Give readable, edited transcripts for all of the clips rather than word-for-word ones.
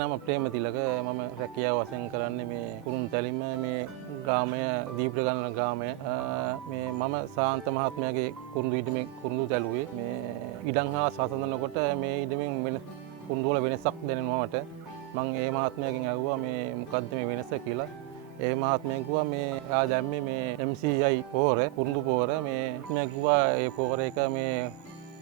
නම ප්‍රේමතිලක මම රැකියාව වශයෙන් කරන්නේ මේ කුරුණෑතැලින්ම මේ ග්‍රාමය දීප්‍ර ගණන ග්‍රාමය මේ මම සාන්ත මහත්මයාගේ කුරුඳු ඉඩමේ කුරුඳු තැළුවේ මේ ඉඩම් හා සසඳනකොට මේ ඉඩමෙන් වෙන කුරුඳු වල වෙනසක් දැනෙනවා මට. මම ඒ මහත්මයාගෙන් අහුවා මේ මොකද්ද මේ වෙනස කියලා. ඒ මහත්මයා කිව්වා මේ ආ දැම්මේ මේ MCI පොහොර කුරුඳු පොහොර මේ මම කිව්වා ඒ පොහොර එක මේ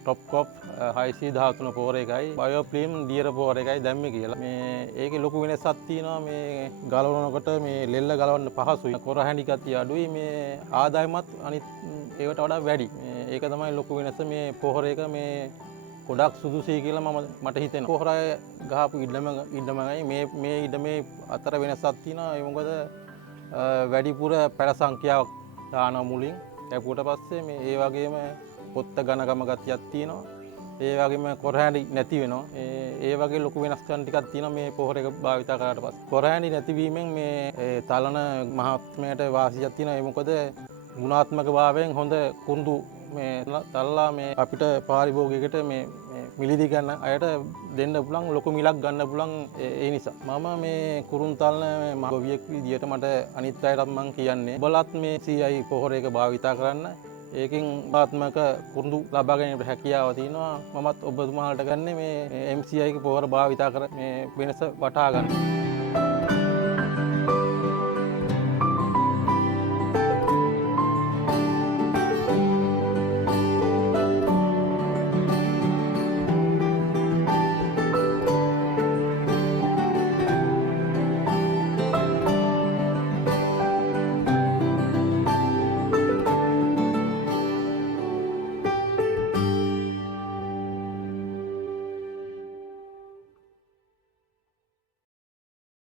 ටොප් කොප් 613 පොහොර එකයි බයෝප්ලීම් දියර පොහොර එකයි දැම්මේ කියලා. මේ ඒකේ ලොකු වෙනසක් තියෙනවා මේ ගලවනකොට මේ ලෙල්ල ගලවන්න පහසුයි. කොරහැණි ගතිය අඩුයි මේ ආදායමත් අනිත් ඒවට වඩා වැඩි. මේ ඒක තමයි ලොකු වෙනස මේ පොහොර එක මේ ගොඩක් සුදුසුයි කියලා මට හිතෙනවා. පොහොර ගහපු ඉඩමයි මේ ඉඩමේ අතර වෙනසක් තියෙනවා. ඒ මොකද වැඩිපුර පැල සංඛ්‍යාවක් දානවා මුලින්. කැපුවට පස්සේ මේ ඒ වගේම පොත්ත ඝනකම ගතියක් තියෙනවා. ඒ වගේම කොරහැණි නැති වෙනවා. ඒ වගේ ලොකු වෙනස්කම් ටිකක් තියෙනවා මේ පොහොර එක භාවිත කරාට පස්සේ. කොරහැණි නැතිවීමෙන් මේ තලන මහත්මයට වාසියක් තියෙනවා. ඒ මොකද ගුණාත්මක භාවයෙන් හොඳ කුරුඳු මේ තල්ලා මේ අපිට පාරිභෝගිකයට මේ මිලදී ගන්න අයට දෙන්න පුළුවන් ලොකු මිලක් ගන්න පුළුවන් ඒ නිසා. මම මේ කුරුන් තල්න ගොවියෙක් විදියට මට අනිත් අයටත් මම කියන්නේ ඔබලත් මේ CI පොහොර එක භාවිතා කරන්න. ඒකෙන් ආත්මක කුරුඳු ලබා ගැනීමට හැකියාව තියෙනවා. මමත් ඔබතුමාලට ගන්නේ මේ MCI පොහොර භාවිතා කර මේ වෙනස වටහා ගන්න.